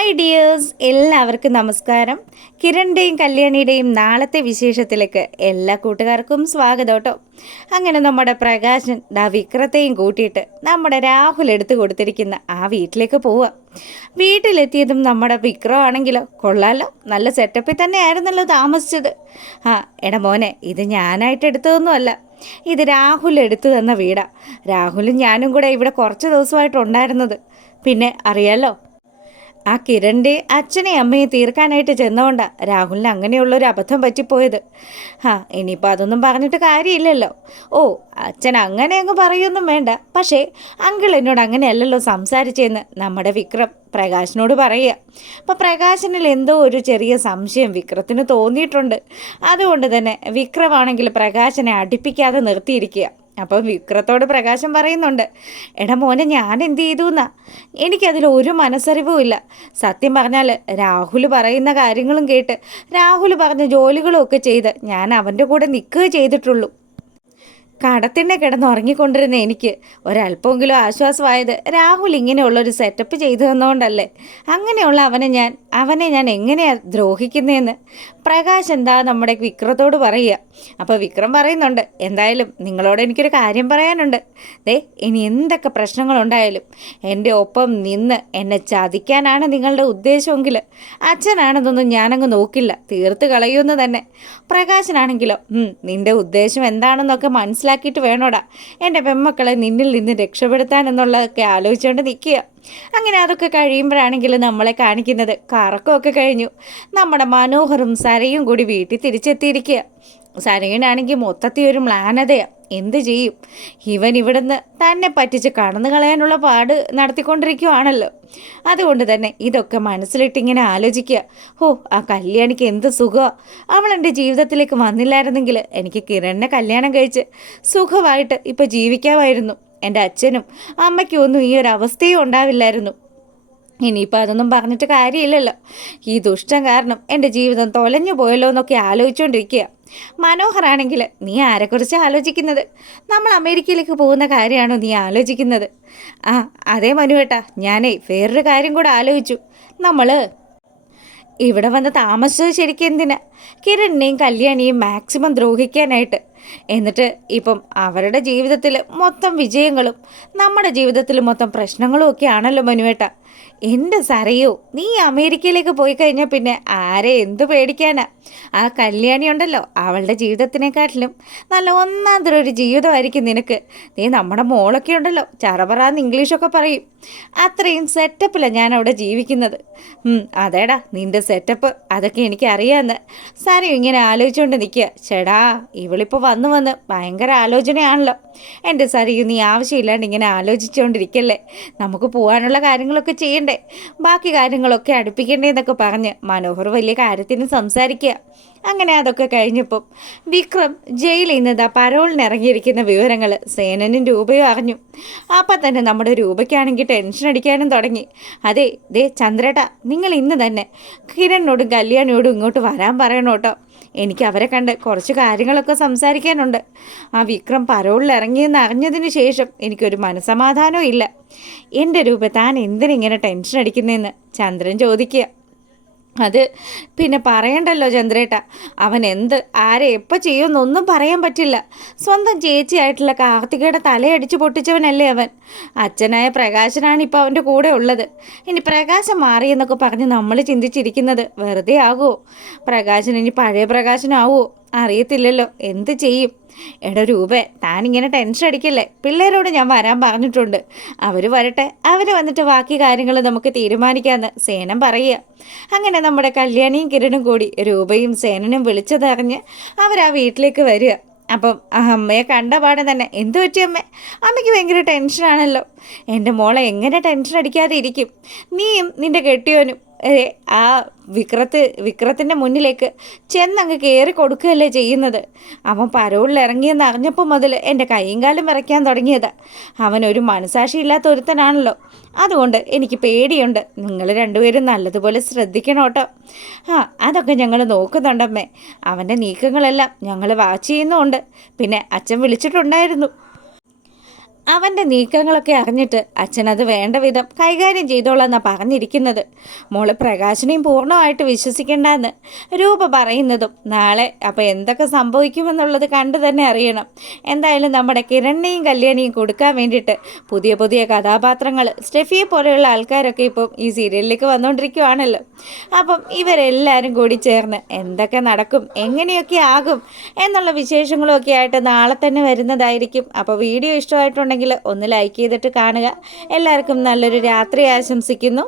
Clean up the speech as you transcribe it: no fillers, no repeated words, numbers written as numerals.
Hi dears, എല്ലാവർക്കും നമസ്കാരം. കിരണിൻ്റെയും കല്യാണിയുടെയും നാളത്തെ വിശേഷത്തിലേക്ക് എല്ലാ കൂട്ടുകാർക്കും സ്വാഗതം കേട്ടോ. അങ്ങനെ നമ്മുടെ പ്രകാശൻ വിക്രത്തെയും കൂട്ടിയിട്ട് നമ്മുടെ രാഹുൽ എടുത്തു കൊടുത്തിരിക്കുന്ന ആ വീട്ടിലേക്ക് പോവുക. വീട്ടിലെത്തിയതും നമ്മുടെ വിക്രം ആണെങ്കിലോ കൊള്ളാലോ, നല്ല സെറ്റപ്പിൽ തന്നെ ആയിരുന്നല്ലോ താമസിച്ചത്. എടാ മോനെ, ഇത് ഞാനായിട്ട് എടുത്തതൊന്നുമല്ല, ഇത് രാഹുൽ എടുത്തു തന്ന വീടാ. രാഹുലും ഞാനും കൂടെ ഇവിടെ കുറച്ച് ദിവസമായിട്ടുണ്ടായിരുന്നത്. പിന്നെ അറിയാലോ, ആ കിരണിൻ്റെ അച്ഛനെയും അമ്മയും തീർക്കാനായിട്ട് ചെന്നോണ്ടാ രാഹുലിന് അങ്ങനെയുള്ളൊരു അബദ്ധം പറ്റിപ്പോയത്. ഇനിയിപ്പോൾ അതൊന്നും പറഞ്ഞിട്ട് കാര്യമില്ലല്ലോ. അച്ഛൻ അങ്ങനെ അങ്ങ് പറയൊന്നും വേണ്ട, പക്ഷേ അങ്കിൾ എന്നോട് അങ്ങനെയല്ലല്ലോ സംസാരിച്ചതെന്ന് നമ്മുടെ വിക്രം പ്രകാശിനോട് പറയുക. അപ്പോൾ പ്രകാശനിൽ എന്തോ ഒരു ചെറിയ സംശയം വിക്രത്തിന് തോന്നിയിട്ടുണ്ട്. അതുകൊണ്ട് തന്നെ വിക്രമാണെങ്കിൽ പ്രകാശനെ അടുപ്പിക്കാതെ നിർത്തിയിരിക്കുക. അപ്പം വിക്രത്തോട് പ്രകാശം പറയുന്നുണ്ട്, എടാ മോനെ, ഞാൻ എന്ത് ചെയ്തു എന്നാ, എനിക്കതിൽ ഒരു മനസ്സറിവും ഇല്ല. സത്യം പറഞ്ഞാൽ രാഹുൽ പറയുന്ന കാര്യങ്ങളും കേട്ട് രാഹുൽ പറഞ്ഞ ജോലികളും ഒക്കെ ചെയ്ത് ഞാൻ അവൻ്റെ കൂടെ നിൽക്കുക ചെയ്തിട്ടുള്ളൂ. കടത്തിനെ കിടന്നുറങ്ങിക്കൊണ്ടിരുന്ന എനിക്ക് ഒരല്പമെങ്കിലും ആശ്വാസമായത് രാഹുൽ ഇങ്ങനെയുള്ളൊരു സെറ്റപ്പ് ചെയ്തു തന്നുകൊണ്ടല്ലേ. അങ്ങനെയുള്ള അവനെ ഞാൻ എങ്ങനെയാണ് ദ്രോഹിക്കുന്നതെന്ന് പ്രകാശ് നമ്മുടെ വിക്രത്തോട് പറയുക. അപ്പോൾ വിക്രം പറയുന്നുണ്ട്, എന്തായാലും നിങ്ങളോട് എനിക്കൊരു കാര്യം പറയാനുണ്ട്. ഇനി എന്തൊക്കെ പ്രശ്നങ്ങളുണ്ടായാലും എൻ്റെ ഒപ്പം നിന്ന് എന്നെ ചതിക്കാനാണ് നിങ്ങളുടെ ഉദ്ദേശമെങ്കിൽ അച്ഛനാണെന്നൊന്നും ഞാനങ്ങ് നോക്കില്ല, തീർത്ത് കളയുമെന്ന് തന്നെ. പ്രകാശനാണെങ്കിലോ നിൻ്റെ ഉദ്ദേശം എന്താണെന്നൊക്കെ മനസ്സിലാക്കിയിട്ട് വേണോടാ എൻ്റെ പെമ്മക്കളെ നിന്നിൽ നിന്ന് രക്ഷപ്പെടുത്താൻ എന്നുള്ളതൊക്കെ ആലോചിച്ചുകൊണ്ട് നിൽക്കുക. അങ്ങനെ അതൊക്കെ കഴിയുമ്പോഴാണെങ്കിൽ നമ്മളെ കാണിക്കുന്നത് കറക്കമൊക്കെ കഴിഞ്ഞു നമ്മുടെ മനോഹറും സരയും കൂടി വീട്ടിൽ തിരിച്ചെത്തിയിരിക്കുക. സരയനാണെങ്കിൽ മൊത്തത്തിൽ ഒരു മ്ലാനതയാണ്. എന്ത് ചെയ്യും, ഇവൻ ഇവിടുന്ന് തന്നെ പറ്റിച്ച് കടന്നു കളയാനുള്ള പാട് നടത്തിക്കൊണ്ടിരിക്കുകയാണല്ലോ. അതുകൊണ്ട് തന്നെ ഇതൊക്കെ മനസ്സിലിട്ടിങ്ങനെ ആലോചിക്കുക. ആ കല്യാണിക്ക് എന്ത് സുഖമാണ്. അവൾ എൻ്റെ ജീവിതത്തിലേക്ക് വന്നില്ലായിരുന്നെങ്കിൽ എനിക്ക് കിരണിനെ കല്യാണം കഴിച്ച് സുഖമായിട്ട് ഇപ്പോൾ ജീവിക്കാമായിരുന്നു. എൻ്റെ അച്ഛനും അമ്മയ്ക്കും ഒന്നും ഈ ഒരു അവസ്ഥയും ഉണ്ടാവില്ലായിരുന്നു. ഇനിയിപ്പോൾ അതൊന്നും പറഞ്ഞിട്ട് കാര്യമില്ലല്ലോ. ഈ ദുഷ്ടം കാരണം എൻ്റെ ജീവിതം തൊലഞ്ഞു പോയല്ലോ എന്നൊക്കെ ആലോചിച്ചുകൊണ്ടിരിക്കുക. മനോഹറാണെങ്കിൽ, നീ ആരെക്കുറിച്ചാണ് ആലോചിക്കുന്നത്? നമ്മൾ അമേരിക്കയിലേക്ക് പോകുന്ന കാര്യമാണോ നീ ആലോചിക്കുന്നത്? അതേ മനുവേട്ടാ, ഞാനേ വേറൊരു കാര്യം കൂടെ ആലോചിച്ചു. നമ്മൾ ഇവിടെ വന്ന് താമസിച്ചത് ശരിക്കും എന്തിനാ? കിരണിനെയും കല്യാണിയും മാക്സിമം ദ്രോഹിക്കാനായിട്ട്. എന്നിട്ട് ഇപ്പം അവരുടെ ജീവിതത്തിൽ മൊത്തം വിജയങ്ങളും നമ്മുടെ ജീവിതത്തിൽ മൊത്തം പ്രശ്നങ്ങളും ഒക്കെ ആണല്ലോ മനുവേട്ട. എൻ്റെ സരയോ, നീ അമേരിക്കയിലേക്ക് പോയി കഴിഞ്ഞാൽ പിന്നെ ആരെ എന്തു പേടിക്കാനാ? ആ കല്യാണി ഉണ്ടല്ലോ, അവളുടെ ജീവിതത്തിനെക്കാട്ടിലും നല്ല ഒന്നാം തരം ഒരു ജീവിതമായിരിക്കും നിനക്ക്. നീ നമ്മുടെ മോളൊക്കെ ഉണ്ടല്ലോ, ചറപറാന്ന് ഇംഗ്ലീഷൊക്കെ പറയും. അത്രയും സെറ്റപ്പിലാണ് ഞാൻ അവിടെ ജീവിക്കുന്നത്. അതേടാ നിൻ്റെ സെറ്റപ്പ്, അതൊക്കെ എനിക്കറിയാമെന്ന്. സരയും ഇങ്ങനെ ആലോചിച്ചുകൊണ്ട് നിൽക്കുക. ചേടാ, ഇവളിപ്പോൾ വന്ന് ഭയങ്കര ആലോചനയാണല്ലോ. എൻ്റെ സരയും, നീ ആവശ്യമില്ലാണ്ട് ഇങ്ങനെ ആലോചിച്ചുകൊണ്ടിരിക്കല്ലേ. നമുക്ക് പോകാനുള്ള കാര്യങ്ങളൊക്കെ ചെയ്യണ്ടേ, ബാക്കി കാര്യങ്ങളൊക്കെ അടുപ്പിക്കണ്ടേന്നൊക്കെ പറഞ്ഞ് മനോഹർ വലിയ കാര്യത്തിന് സംസാരിക്കുക. അങ്ങനെ അതൊക്കെ കഴിഞ്ഞപ്പം വിക്രം ജയിലിൽ നിന്ന് പരോളിന് ഇറങ്ങിയിരിക്കുന്ന വിവരങ്ങൾ സേനനും രൂപയും അറിഞ്ഞു. അപ്പം തന്നെ നമ്മുടെ രൂപയ്ക്കാണെങ്കിൽ ടെൻഷൻ അടിക്കാനും തുടങ്ങി. ചന്ദ്രേട്ടാ, നിങ്ങൾ ഇന്ന് തന്നെ കിരണിനോടും കല്യാണിയോടും ഇങ്ങോട്ട് വരാൻ പറയണം കേട്ടോ. എനിക്ക് അവരെ കണ്ട് കുറച്ച് കാര്യങ്ങളൊക്കെ സംസാരിക്കാനുണ്ട്. ആ വിക്രം പരോളിൽ ഇറങ്ങിയെന്ന് അറിഞ്ഞതിന് ശേഷം എനിക്കൊരു മനസ്സമാധാനവും ഇല്ല. എൻ്റെ രൂപ, താൻ എന്തിനിങ്ങനെ ടെൻഷൻ അടിക്കുന്നതെന്ന് ചന്ദ്രൻ ചോദിക്കുക. അത് പിന്നെ പറയണ്ടല്ലോ ചന്ദ്രേട്ട, അവൻ ആരെ എപ്പോൾ ചെയ്യുമെന്നൊന്നും പറയാൻ പറ്റില്ല. സ്വന്തം ചേച്ചിയായിട്ടുള്ള കാർത്തികയുടെ തലയടിച്ച് പൊട്ടിച്ചവനല്ലേ അവൻ. അച്ഛനായ പ്രകാശനാണ് ഇപ്പോൾ അവൻ്റെ കൂടെ ഉള്ളത്. ഇനി പ്രകാശം മാറിയെന്നൊക്കെ പറഞ്ഞ് നമ്മൾ ചിന്തിച്ചിരിക്കുന്നത് വെറുതെ ആകുമോ? പ്രകാശൻ ഇനി പഴയ പ്രകാശനാവുമോ അറിയത്തില്ലല്ലോ. എന്ത് ചെയ്യും? എടാ രൂപേ, താനിങ്ങനെ ടെൻഷൻ അടിക്കല്ലേ. പിള്ളേരോട് ഞാൻ വരാൻ പറഞ്ഞിട്ടുണ്ട്, അവർ വരട്ടെ, അവർ വന്നിട്ട് ബാക്കി കാര്യങ്ങൾ നമുക്ക് തീരുമാനിക്കാമെന്ന് സേനൻ പറയുക. അങ്ങനെ നമ്മുടെ കല്യാണിയും കിരണും കൂടി രൂപയും സേനനും വിളിച്ചതറിഞ്ഞ് അവർ ആ വീട്ടിലേക്ക് വരിക. അപ്പം അമ്മയെ കണ്ട പാടെ തന്നെ, എന്ത് പറ്റി അമ്മേ? അമ്മയ്ക്ക് ഭയങ്കര ടെൻഷനാണല്ലോ. എൻ്റെ മോളെ എങ്ങനെ ടെൻഷൻ അടിക്കാതെ ഇരിക്കും? നീയും നിൻ്റെ കെട്ടിയോനും ആ വിക്രത്തിൻ്റെ മുന്നിലേക്ക് ചെന്നങ്ങ് കയറി കൊടുക്കുകയല്ലേ ചെയ്യുന്നത്. അവൻ പരോളിൽ ഇറങ്ങിയെന്ന് അറിഞ്ഞപ്പോൾ മുതൽ എൻ്റെ കൈയും കാലും വിറയ്ക്കാൻ തുടങ്ങിയതാ. അവനൊരു മനസാക്ഷിയില്ലാത്ത ഒരുത്തനാണല്ലോ. അതുകൊണ്ട് എനിക്ക് പേടിയുണ്ട്. നിങ്ങൾ രണ്ടുപേരും നല്ലതുപോലെ ശ്രദ്ധിക്കണം കേട്ടോ. അതൊക്കെ ഞങ്ങൾ നോക്കുന്നുണ്ടമ്മേ. അവൻ്റെ നീക്കങ്ങളെല്ലാം ഞങ്ങൾ വാച്ച് ചെയ്യുന്നുമുണ്ട്. പിന്നെ അച്ഛൻ വിളിച്ചിട്ടുണ്ടായിരുന്നു. അവൻ്റെ നീക്കങ്ങളൊക്കെ അറിഞ്ഞിട്ട് അച്ഛനത് വേണ്ട വിധം കൈകാര്യം ചെയ്തോളാന്നാണ് പറഞ്ഞിരിക്കുന്നത്. മോള് പ്രകാശനെയും പൂർണ്ണമായിട്ട് വിശ്വസിക്കേണ്ടെന്ന് രൂപ പറയുന്നതും നാളെ അപ്പോൾ എന്തൊക്കെ സംഭവിക്കുമെന്നുള്ളത് കണ്ടു തന്നെ അറിയണം. എന്തായാലും നമ്മുടെ കിരണിനെയും കല്യാണിയും കൊടുക്കാൻ വേണ്ടിയിട്ട് പുതിയ പുതിയ കഥാപാത്രങ്ങൾ സ്റ്റെഫിയെ പോലെയുള്ള ആൾക്കാരൊക്കെ ഇപ്പം ഈ സീരിയലിലേക്ക് വന്നുകൊണ്ടിരിക്കുവാണല്ലോ. അപ്പം ഇവരെല്ലാവരും കൂടി ചേർന്ന് എന്തൊക്കെ നടക്കും, എങ്ങനെയൊക്കെ ആകും എന്നുള്ള വിശേഷങ്ങളൊക്കെ ആയിട്ട് നാളെ തന്നെ വരുന്നതായിരിക്കും. അപ്പോൾ വീഡിയോ ഇഷ്ടമായിട്ടുണ്ടെങ്കിൽ ഒന്ന് ലൈക്ക് ചെയ്തിട്ട് കാണുക. എല്ലാവർക്കും നല്ലൊരു രാത്രി ആശംസിക്കുന്നു.